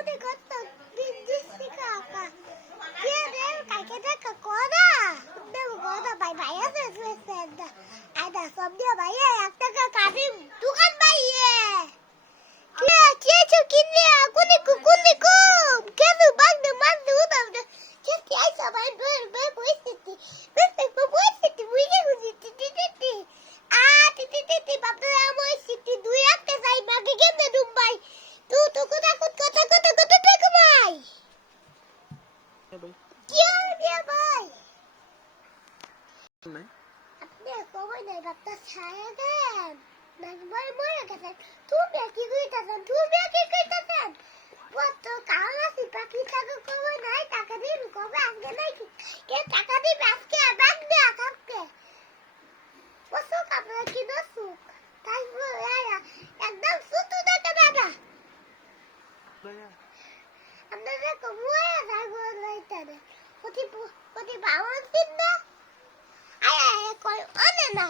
udah kotor bisnis sih kakak dia kakeknya ke kota udah ke kota bayi-bayi aja ada som dia bayi yang tengah kabin tuh kan bayi dia cekin dia aku nikum kesu bang deman tuh udah jadi aja main berpuisi berpuisi mungkin titi titi bapak mau siti dua ke saya bagi game Dubai tuh takut kemai dia bay আপনি কবে নাই বাপ্তা ছায়া দেন নাকি মরে গেছেন তুমি কি কইতাছেন কত কালাসি পাখি টাকা কবে নাই টাকা দিন কবে আজকে নাই কে টাকা দিবে আজকে ব্যাগ দে আজকে কত কাপড় কি দসুক তাই একদম সুতু দেখে দাদা আপনাদের কমুয়া যাইবো লাইতারে প্রতি বাউন দিন না আয় কই অনে না